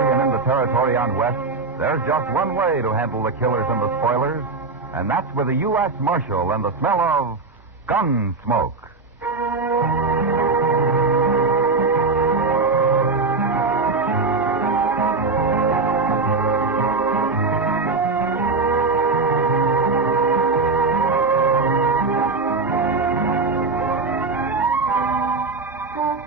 and in the territory on West, there's just one way to handle the killers and the spoilers, and that's with a U.S. Marshal and the smell of gun smoke.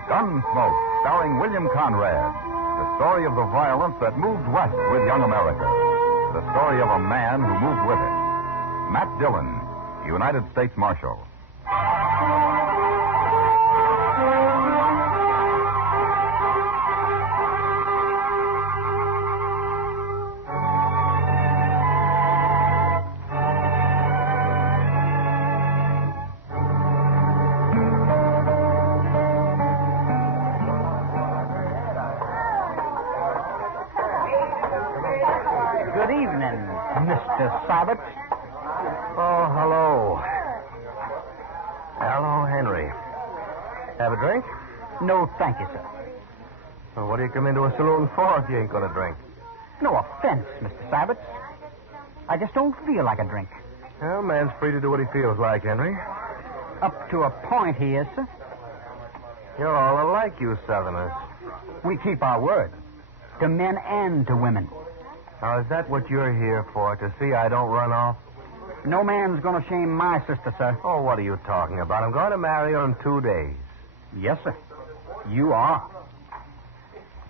Gunsmoke, starring William Conrad. The story of the violence that moved west with young America. The story of a man who moved with it. Matt Dillon, United States Marshal. Good evening, Mr. Sabat. Oh, hello. Hello, Henry. Have a drink? No, thank you, sir. Well, what do you come into a saloon for if you ain't going to drink? No offense, Mr. Sabat. I just don't feel like a drink. Well, man's free to do what he feels like, Henry. Up to a point he is, sir. You're all alike, you Southerners. We keep our word. To men and to women. Now, is that what you're here for, to see I don't run off? No man's going to shame my sister, sir. Oh, what are you talking about? I'm going to marry her in 2 days. Yes, sir. You are.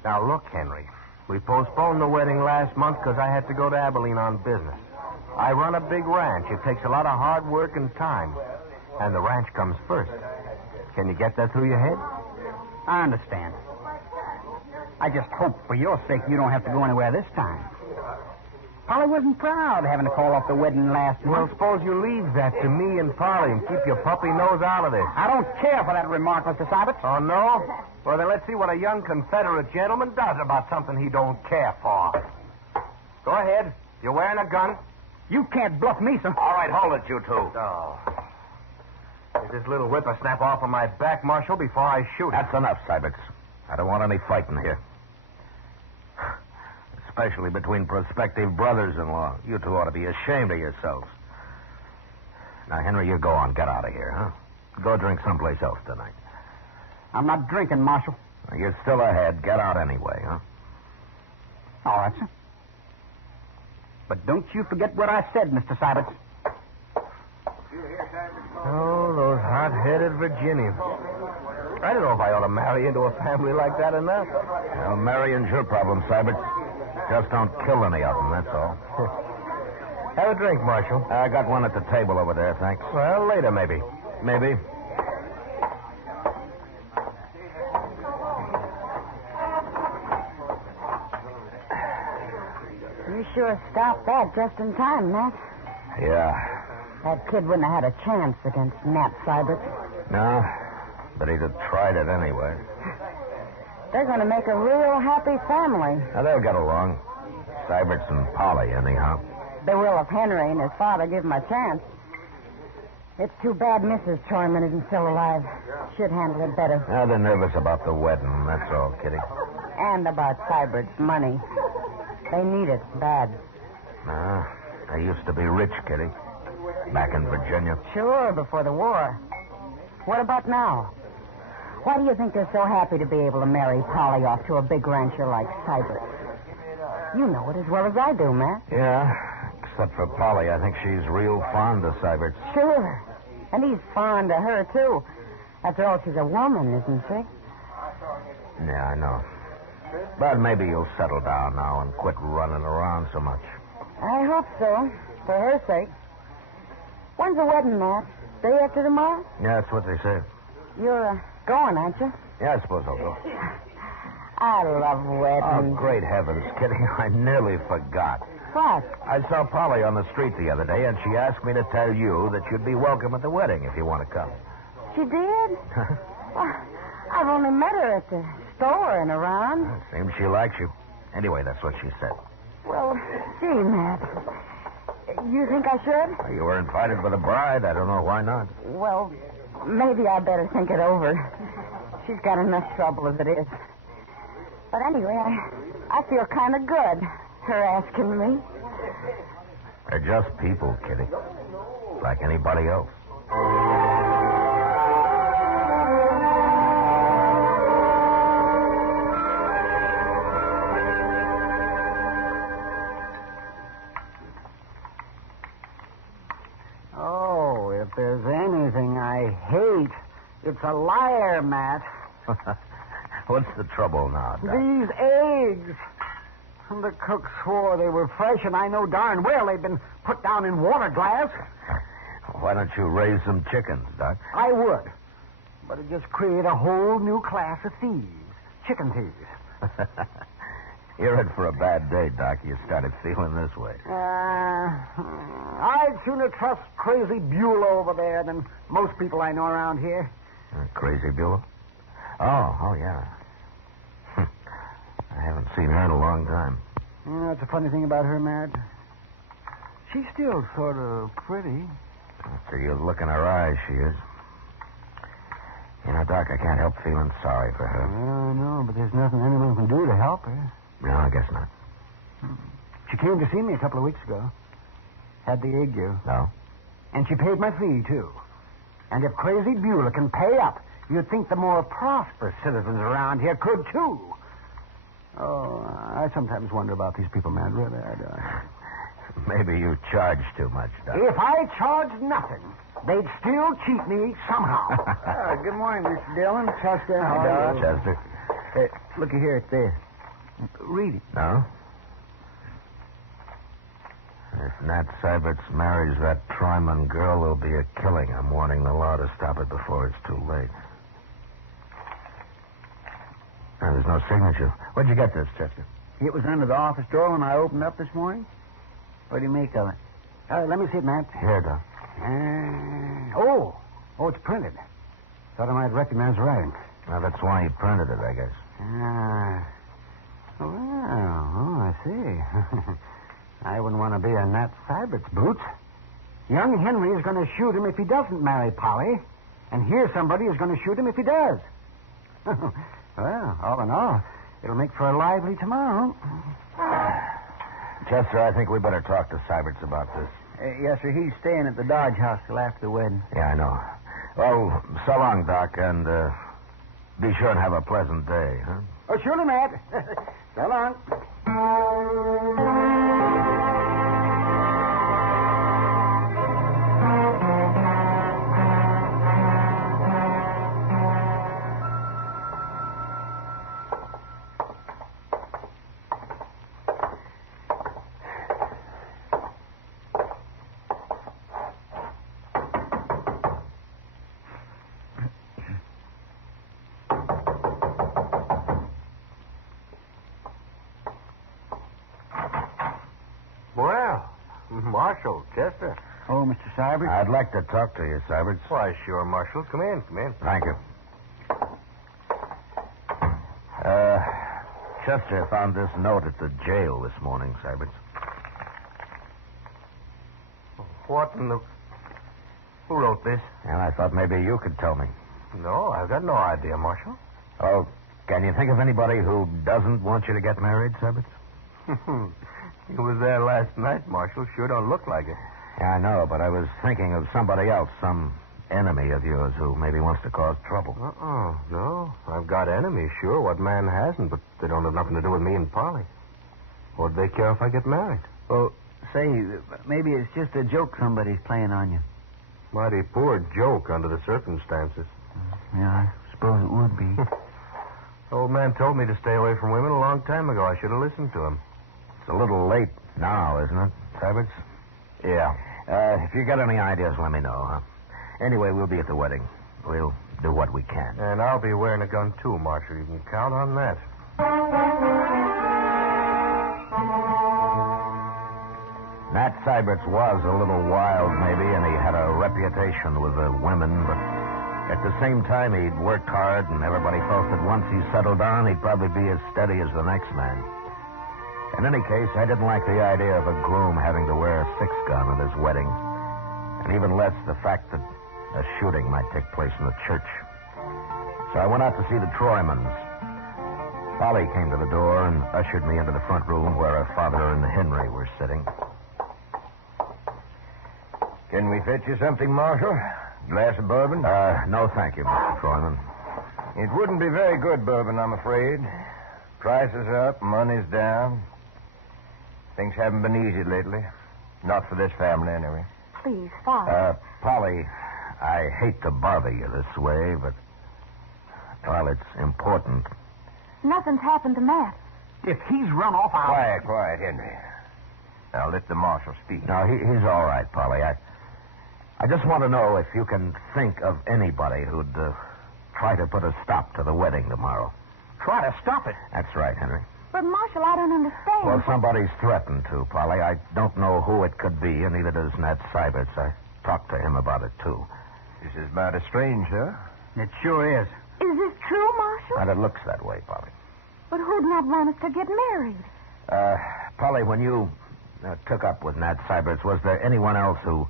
Now, look, Henry. We postponed the wedding last month because I had to go to Abilene on business. I run a big ranch. It takes a lot of hard work and time. And the ranch comes first. Can you get that through your head? I understand. I just hope for your sake you don't have to go anywhere this time. Polly wasn't proud having to call off the wedding last Well, month. suppose you leave that to me and Polly and keep your puppy nose out of this. I don't care for that remark, Mr. Sabat. Oh, no? Well, then let's see what a young Confederate gentleman does about something he don't care for. Go ahead. You're wearing a gun? You can't bluff me, sir. All right, hold it, you two. Oh. Get this little whippersnap off of my back, Marshal, before I shoot him. That's enough, Syberts. I don't want any fighting here. Especially between prospective brothers-in-law. You two ought to be ashamed of yourselves. Now, Henry, you go on. Get out of here, huh? Go drink someplace else tonight. I'm not drinking, Marshal. Now, you're still ahead. Get out anyway, huh? All right, sir. But don't you forget what I said, Mr. Sabat. Oh, those hot-headed Virginians. I don't know if I ought to marry into a family like that or not. Well, marrying's your problem, Syberts. Just don't kill any of them, that's all. Have a drink, Marshal. I got one at the table over there, thanks. Well, later, maybe. Maybe. You sure stopped that just in time, Matt. Yeah. That kid wouldn't have had a chance against Nat Sybert. No, but he'd have tried it anyway. They're going to make a real happy family. Now, they'll get along. Syberts and Polly, anyhow. They will if Henry and his father give him a chance. It's too bad Mrs. Troyman isn't still alive. Should handle it better. Now, they're nervous about the wedding, that's all, Kitty. And about Sybert's money. They need it bad. No, I used to be rich, Kitty. Back in Virginia. Sure, before the war. What about now? Why do you think they're so happy to be able to marry Polly off to a big rancher like Sybert? You know it as well as I do, Matt. Yeah, except for Polly. I think she's real fond of Sybert. Sure. And he's fond of her, too. After all, she's a woman, isn't she? Yeah, I know. But maybe you'll settle down now and quit running around so much. I hope so, for her sake. When's the wedding, Matt? Day after tomorrow? Yeah, that's what they say. You're going, aren't you? Yeah, I suppose I'll go. I love Oh, weddings. great heavens, Kitty. I nearly forgot. What? I saw Polly on the street the other day, and she asked me to tell you that you'd be welcome at the wedding if you want to come. She did? Well, I've only met her at the store and around. Seems she likes you. Anyway, that's what she said. Well, gee, Matt. You think I should? Well, you were invited by the bride. I don't know why not. Well, maybe I better think it over. She's got enough trouble as it is. But anyway, I feel kind of good, her asking me. They're just people, Kitty. Like anybody else. Oh, if there's anything I hate, it's a liar, Matt. What's the trouble now, Doc? These eggs. The cook swore they were fresh, and I know darn well they've been put down in water glass. Why don't you raise some chickens, Doc? I would. But it just create a whole new class of thieves. Chicken thieves. You're in for a bad day, Doc. You started feeling this way. I'd sooner trust Crazy Beulah over there than most people I know around here. Crazy Beulah? Oh, yeah. I haven't seen her in a long time. That's a funny thing about her, Matt. She's still sort of pretty. After you look in her eyes, she is. You know, Doc, I can't help feeling sorry for her. I know, but there's nothing anyone can do to help her. No, I guess not. She came to see me a couple of weeks ago. Had the ague. No? And she paid my fee, too. And if Crazy Beulah can pay up, you'd think the more prosperous citizens around here could, too. Oh, I sometimes wonder about these people, man. Really, I do. Maybe you charge too much, Doc. If I charged nothing, they'd still cheat me somehow. Good morning, Mr. Dillon. Chester. Hi, Doc. Chester. Hey, looky here at this. Read it. No? If Nat Syberts marries that Tryman girl, there'll be a killing. I'm warning the law to stop it before it's too late. Oh, there's no signature. Where'd you get this, Chester? It was under the office door when I opened up this morning. What do you make of it? Let me see it, Matt. Here, Doc. Oh, it's printed. Thought I might recognize the writing. Well, that's why you printed it, I guess. I see. I wouldn't want to be in Nat Sybert's boots. Young Henry is going to shoot him if he doesn't marry Polly. And here somebody is going to shoot him if he does. Well, all in all, it'll make for a lively tomorrow. Chester, I think we better talk to Syberts about this. Yes, sir. He's staying at the Dodge House till after the wedding. Yeah, I know. Well, so long, Doc, and be sure and have a pleasant day, huh? Oh, surely, Matt. So long. Well, Marshal, Chester. Oh, Mr. Syberts? I'd like to talk to you, Syberts. Why, sure, Marshal. Come in. Thank you. Chester found this note at the jail this morning, Syberts. What in the... Who wrote this? And I thought maybe you could tell me. No, I've got no idea, Marshal. Oh, can you think of anybody who doesn't want you to get married, Syberts? He was there last night, Marshal. Sure don't look like it. Yeah, I know, but I was thinking of somebody else, some enemy of yours who maybe wants to cause trouble. No. I've got enemies, sure. What man hasn't? But they don't have nothing to do with me and Polly. What'd they care if I get married? Well, say, maybe it's just a joke somebody's playing on you. Mighty poor joke under the circumstances. Yeah, I suppose it would be. Old man told me to stay away from women a long time ago. I should have listened to him. It's a little late now, isn't it, Syberts? Yeah. If you got any ideas, let me know, huh? Anyway, we'll be at the wedding. We'll do what we can. And I'll be wearing a gun, too, Marshal. You can count on that. Nat Syberts was a little wild, maybe, and he had a reputation with the women, but at the same time, he'd worked hard, and everybody felt that once he settled down, he'd probably be as steady as the next man. In any case, I didn't like the idea of a groom having to wear a six-gun at his wedding, and even less the fact that a shooting might take place in the church. So I went out to see the Troymans. Polly came to the door and ushered me into the front room where her father and Henry were sitting. Can we fetch you something, Marshal? Glass of bourbon? No, thank you, Mr. Troyman. It wouldn't be very good bourbon, I'm afraid. Prices up, money's down. Things haven't been easy lately. Not for this family, anyway. Please, Father. Polly, I hate to bother you this way, but, well, it's important. Nothing's happened to Matt. If he's run off, I'll... Quiet, Henry. Now, let the marshal speak. No, he's all right, Polly. I just want to know if you can think of anybody who'd try to put a stop to the wedding tomorrow. Try to stop it. That's right, Henry. But, Marshal, I don't understand. Well, somebody's threatened to, Polly. I don't know who it could be, and neither does Nat Syberts. I talked to him about it, too. This is mighty strange, huh? It sure is. Is this true, Marshal? And it looks that way, Polly. But who'd not want us to get married? Polly, when you took up with Nat Syberts, was there anyone else who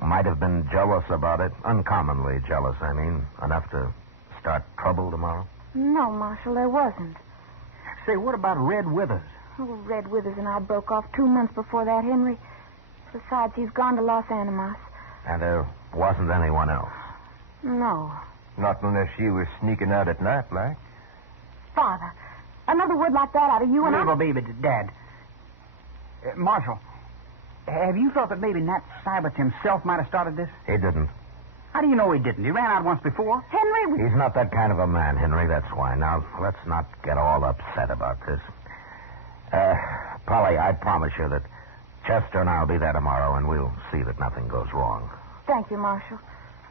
might have been jealous about it? Uncommonly jealous, I mean. Enough to start trouble tomorrow? No, Marshal, there wasn't. Say, what about Red Withers? Oh, Red Withers and I broke off 2 months before that, Henry. Besides, he's gone to Los Animas. And there wasn't anyone else? No. Not unless she was sneaking out at night, like. Father, another word like that out of you and Little baby, Dad. Marshal, have you thought that maybe Nat Syberts himself might have started this? He didn't. How do you know he didn't? He ran out once before. Henry, He's not that kind of a man, Henry, that's why. Now, let's not get all upset about this. Polly, I promise you that Chester and I'll be there tomorrow, and we'll see that nothing goes wrong. Thank you, Marshal.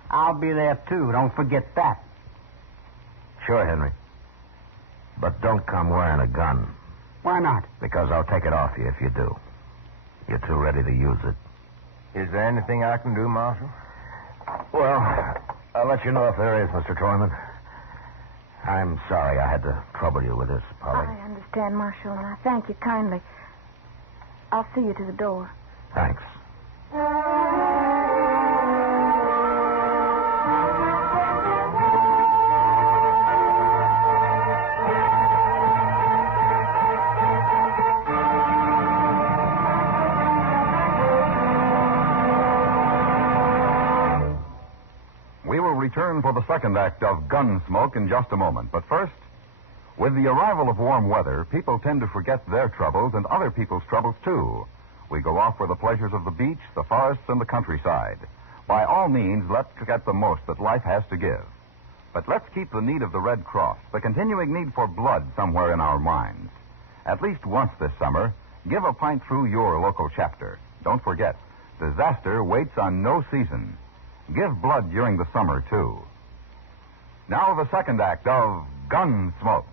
I'll be there, too. Don't forget that. Sure, Henry. But don't come wearing a gun, Why not? because I'll take it off you if you do. You're too ready to use it. Is there anything I can do, Marshal? Well, I'll let you know if there is, Mr. Troyman. I'm sorry I had to trouble you with this, Polly. I understand, Marshal, and I thank you kindly. I'll see you to the door. Thanks. We will return for the second act of Gunsmoke in just a moment. But first, with the arrival of warm weather, people tend to forget their troubles and other people's troubles, too. We go off for the pleasures of the beach, the forests, and the countryside. By all means, let's get the most that life has to give. But let's keep the need of the Red Cross, the continuing need for blood, somewhere in our minds. At least once this summer, give a pint through your local chapter. Don't forget, disaster waits on no season. Give blood during the summer, too. Now the second act of Gunsmoke.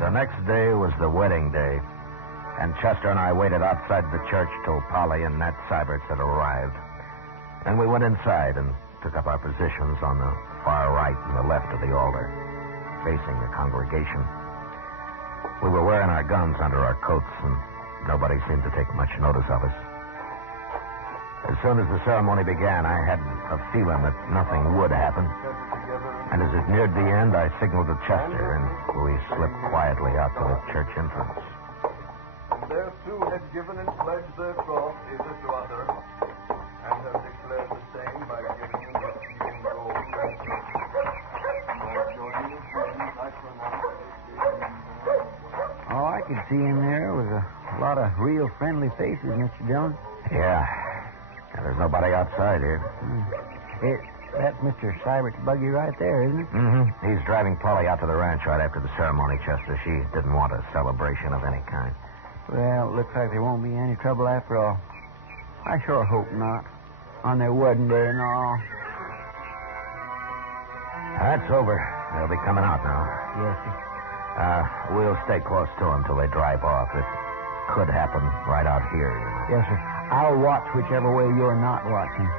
The next day was the wedding day, and Chester and I waited outside the church till Polly and Nat Syberts had arrived. Then we went inside and took up our positions on the far right and the left of the altar, facing the congregation. We were wearing our guns under our coats, and nobody seemed to take much notice of us. As soon as the ceremony began, I had a feeling that nothing would happen. And as it neared the end, I signaled to Chester, and we slipped quietly out to the church entrance. And there two had given and pledged their troth either to other, and have declared the same by giving you the seed and gold and by joining your hands, I pronounce. Oh, I could see in there was a lot of real friendly faces, Mr. Dillon. Yeah. There's nobody outside here. That's Mr. Sybert's buggy right there, isn't it? Mm-hmm. He's driving Polly out to the ranch right after the ceremony, Chester. She didn't want a celebration of any kind. Well, it looks like there won't be any trouble after all. I sure hope not. On their wedding day and all. That's over. They'll be coming out now. Yes, sir. We'll stay close to them till they drive off. It could happen right out here, you know. Yes, sir. I'll watch whichever way you're not watching.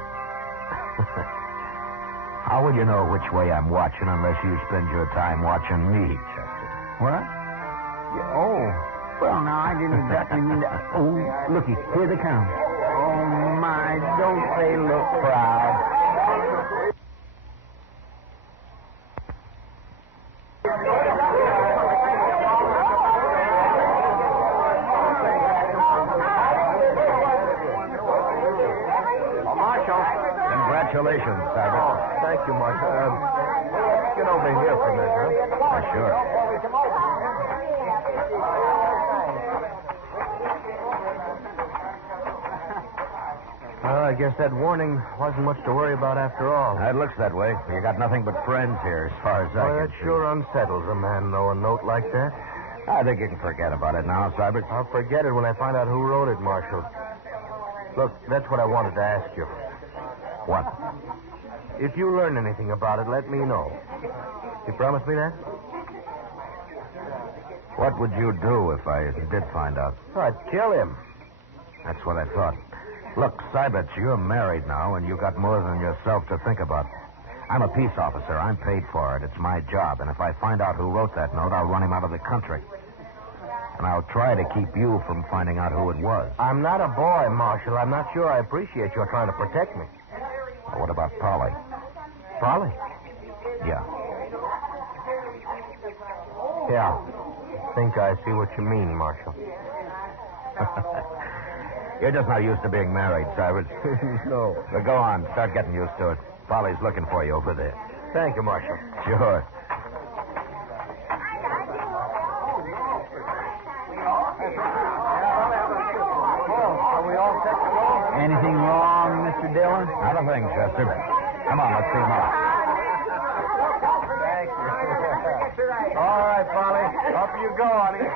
How would you know which way I'm watching unless you spend your time watching me, Chester? What? Oh. Well, now, I didn't exactly mean that. Oh, looky, here they come. Oh, my, don't they look proud? Marshal. Congratulations, Cybert. Oh, thank you, Marshal. Get over here for a minute, huh? Sure. Well, I guess that warning wasn't much to worry about after all. It looks that way. You got nothing but friends here, as far as I Well, can that see. sure unsettles a man, though, a note like that. I think you can forget about it now, Cybert. I'll forget it when I find out who wrote it, Marshal. Look, that's what I wanted to ask you. What? If you learn anything about it, let me know. You promise me that? What would you do if I did find out? I'd kill him. That's what I thought. Look, Cybert, you're married now, and you got more than yourself to think about. I'm a peace officer. I'm paid for it. It's my job. And if I find out who wrote that note, I'll run him out of the country. And I'll try to keep you from finding out who it was. I'm not a boy, Marshal. I'm not sure I appreciate your trying to protect me. Well, what about Polly? Polly? Yeah. Yeah. Think I see what you mean, Marshal. You're just not used to being married, Cybert. No. So go on. Start getting used to it. Polly's looking for you over there. Thank you, Marshal. Sure. Are we all set to go? Anything wrong, Mr. Dillon? Not a thing, Chester. Come on, let's see him off. Thank you. All right, Polly. Up you go, honey.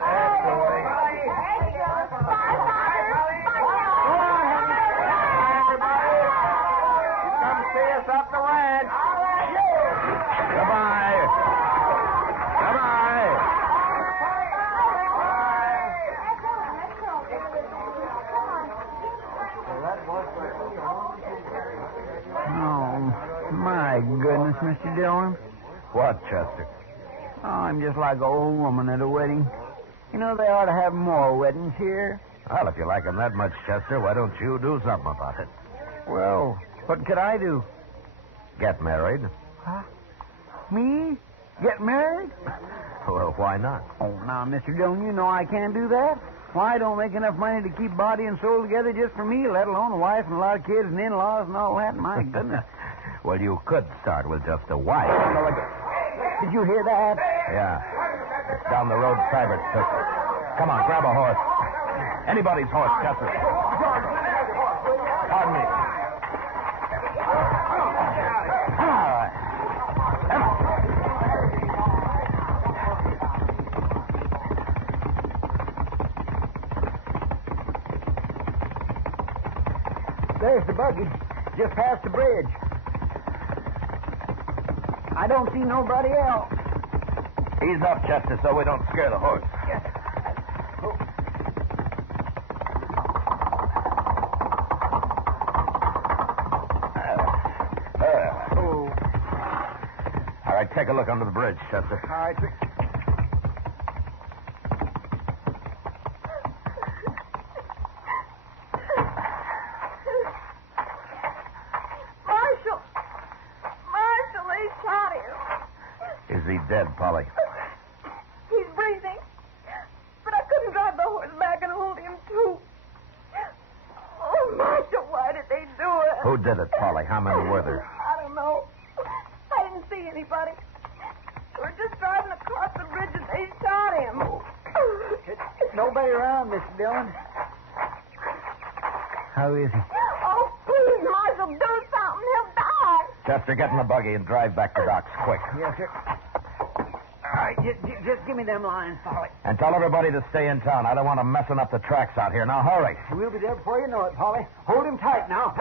That's the way. Come see us up the ranch. Goodbye. Goodbye. Oh, my goodness, Mr. Dillon. What, Chester? Oh, I'm just like an old woman at a wedding. You know, they ought to have more weddings here. Well, if you like him that much, Chester, why don't you do something about it? Well, what could I do? Get married. Huh? Me? Get married? Well, why not? Oh, now, Mr. Dillon, you know I can't do that. Why, I don't make enough money to keep body and soul together just for me, let alone a wife and a lot of kids and in-laws and all that. My goodness. Well, you could start with just a wife. Did you hear that? Yeah. It's down the road Cybert took. Come on, grab a horse. Anybody's horse, Chester. Pardon me. There's the buggy. Just past the bridge. I don't see nobody else. Ease up, Chester, so we don't scare the horse. All right, take a look under the bridge, Chester. All right, sir. Marshal, they shot him. Is he dead, Polly? He's breathing. But I couldn't drive the horse back and hold him, too. Oh, Marshal, why did they do it? Who did it, Polly? How many were there? I don't know. I didn't see anybody. We were just driving across the bridge and they shot him. Nobody around, Mr. Dillon. How is he? Oh, please, Marshal, do something. He'll die. Chester, get in the buggy and drive back to docks, quick. Yes, sir. All right, just give me them lines, Polly. And tell everybody to stay in town. I don't want them messing up the tracks out here. Now, hurry. We'll be there before you know it, Polly. Hold him tight now.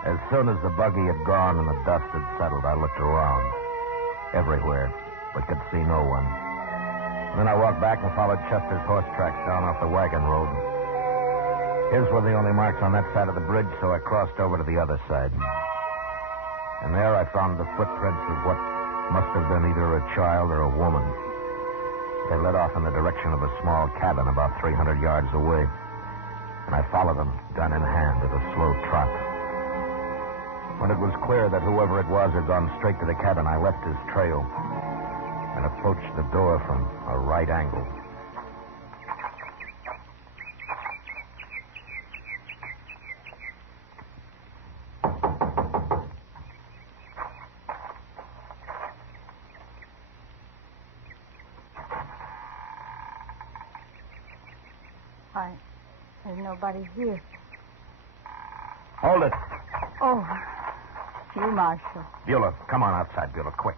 As soon as the buggy had gone and the dust had settled, I looked around. Everywhere, but could see no one. Then I walked back and followed Chester's horse tracks down off the wagon road. His were the only marks on that side of the bridge, so I crossed over to the other side. And there I found the footprints of what must have been either a child or a woman. They led off in the direction of a small cabin about 300 yards away. And I followed them, gun in hand, at a slow trot. When it was clear that whoever it was had gone straight to the cabin, I left his trail and approached the door from a right angle. Why, there's nobody here. Hold it. Oh, you, Marshal. Beulah, come on outside, Beulah, quick.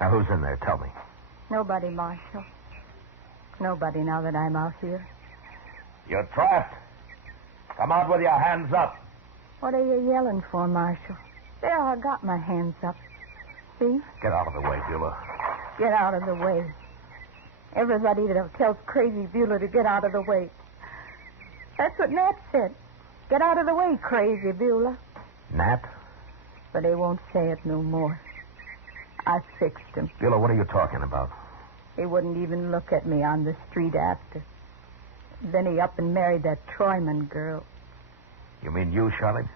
Now, who's in there? Tell me. Nobody, Marshal. Nobody now that I'm out here. You're trapped. Come out with your hands up. What are you yelling for, Marshal? There, I got my hands up. See? Get out of the way, Beulah. Get out of the way. Everybody that tells Crazy Beulah to get out of the way. That's what Nat said. Get out of the way, Crazy Beulah. Nat? But they won't say it no more. I fixed him. Beulah, what are you talking about? He wouldn't even look at me on the street after. Then he up and married that Troyman girl. You mean you shot him?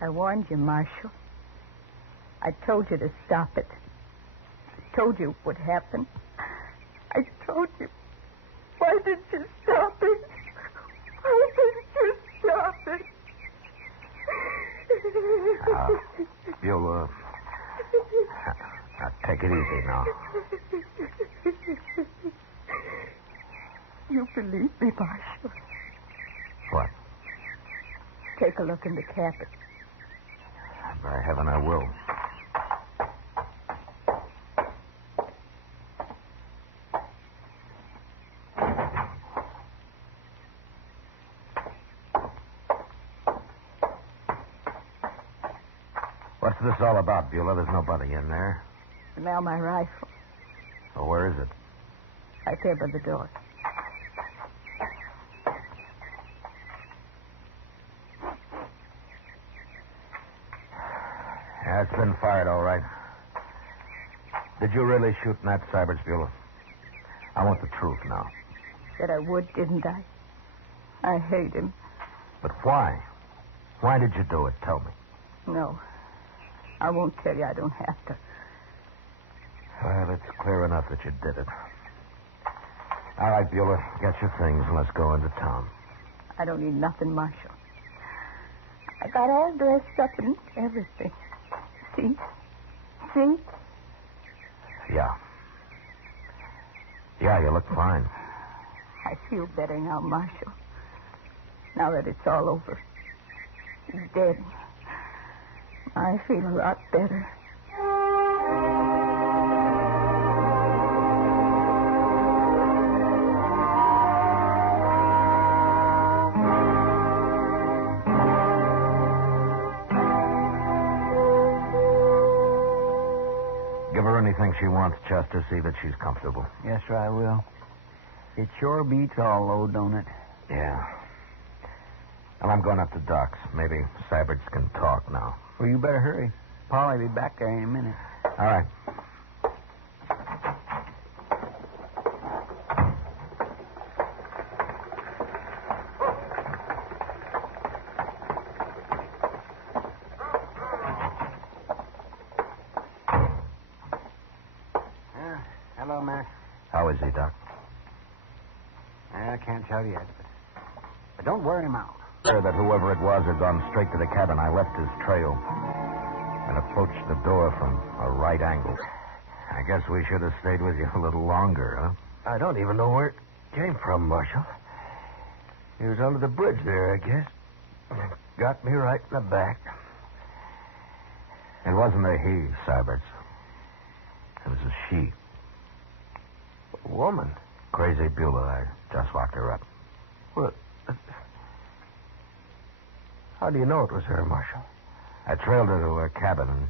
I warned you, Marshal. I told you to stop it. I told you what happened. I told you. Why didn't you stop it? Why didn't you stop it? Beulah. Now, take it easy now. You believe me, Marshal? What? Take a look in the cabin. By heaven, I will. What's this all about, Beulah? There's nobody in there. Smell my rifle. Well, where is it? Right there by the door. Yeah, it's been fired, all right. Did you really shoot Nat Syberts, Beulah? I want the truth now. Said I would, didn't I? I hate him. But why? Why did you do it? Tell me. No. I won't tell you. I don't have to. Well, it's clear enough that you did it. All right, Beulah, get your things and let's go into town. I don't need nothing, Marshal. I got all dressed up and everything. See? See? Yeah. Yeah, you look fine. I feel better now, Marshal. Now that it's all over. He's dead. I feel a lot better. Give her anything she wants, Chester. See that she's comfortable. Yes, sir, I will. It sure beats all, though, don't it? Yeah. Well, I'm going up to Doc's. Maybe Syberts can talk now. Well, you better hurry. Polly will be back there in a minute. All right. Hello, Mac. How is he, Doc? I can't tell yet, but don't wear him out. Sure that whoever it was had gone straight to the cabin. I left his trail and approached the door from a right angle. I guess we should have stayed with you a little longer, huh? I don't even know where it came from, Marshal. He was under the bridge there, I guess. Got me right in the back. It wasn't a he, Syberts. It was a she. A woman? Crazy Beulah. I just locked her up. Well, how do you know it was her, Marshal? I trailed her to her cabin, and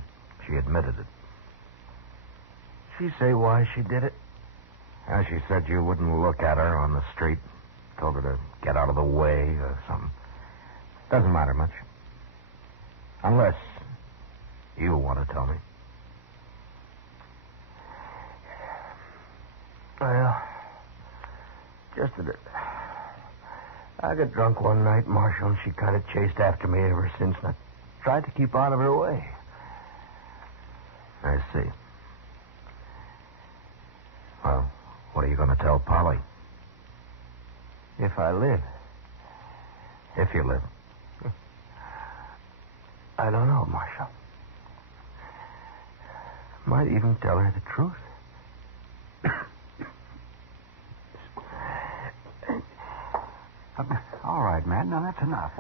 she admitted it. She say why she did it? She said you wouldn't look at her on the street. told her to get out of the way or something. Doesn't matter much. Unless you want to tell me. Well, just that I got drunk one night, Marshal, and she kind of chased after me ever since, and I tried to keep out of her way. I see. Well, what are you going to tell Polly? If I live. If you live. I don't know, Marshal. Might even tell her the truth. All right, Matt. Now, that's enough.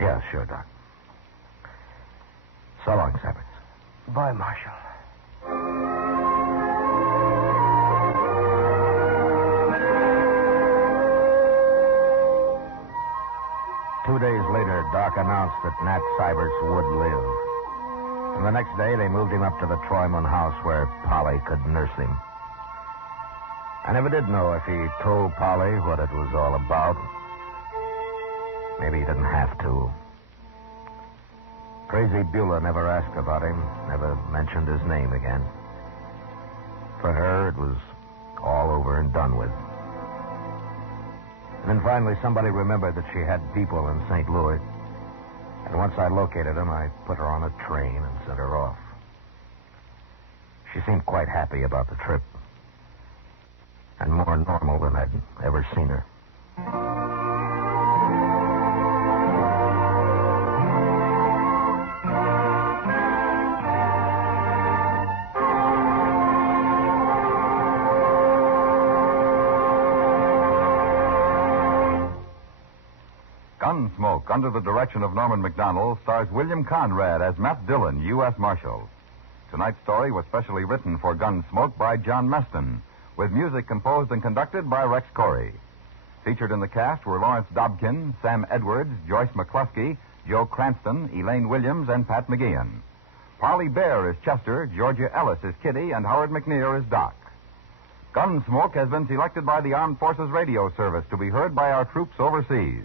Yeah, sure, Doc. So long, Sabbats. Bye, Marshal. 2 days later, Doc announced that Nat Syberts would live. And the next day, they moved him up to the Troyman house where Polly could nurse him. I never did know if he told Polly what it was all about. Maybe he didn't have to. Crazy Beulah never asked about him, never mentioned his name again. For her, it was all over and done with. And then finally, somebody remembered that she had people in St. Louis. And once I located them, I put her on a train and sent her off. She seemed quite happy about the trip. And more normal than I'd ever seen her. Gunsmoke, under the direction of Norman McDonald, stars William Conrad as Matt Dillon, U.S. Marshal. Tonight's story was specially written for Gunsmoke by John Meston, with music composed and conducted by Rex Corey. Featured in the cast were Lawrence Dobkin, Sam Edwards, Joyce McCluskey, Joe Cranston, Elaine Williams, and Pat McGeehan. Parley Bear is Chester, Georgia Ellis is Kitty, and Howard McNear is Doc. Gunsmoke has been selected by the Armed Forces Radio Service to be heard by our troops overseas.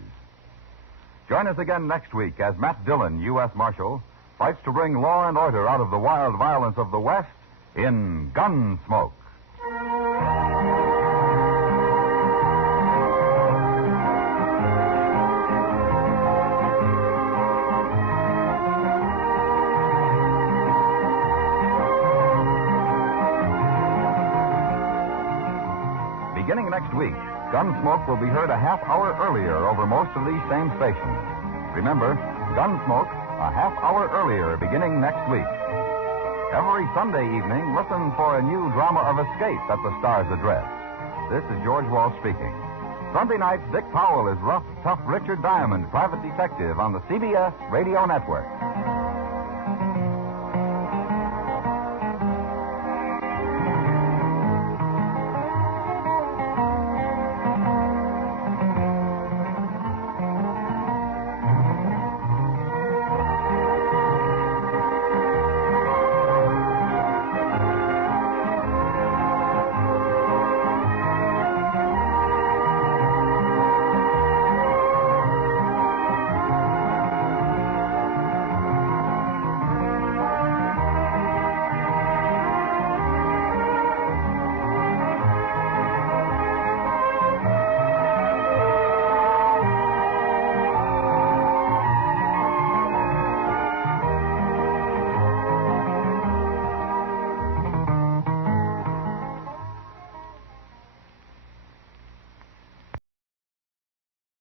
Join us again next week as Matt Dillon, U.S. Marshal, fights to bring law and order out of the wild violence of the West in Gunsmoke. Beginning next week, Gunsmoke will be heard a half hour earlier over most of these same stations. Remember, Gunsmoke, a half hour earlier beginning next week. Every Sunday evening, listen for a new drama of escape at the Star's Address. This is George Walsh speaking. Sunday nights, Dick Powell is rough, tough Richard Diamond, private detective on the CBS Radio Network.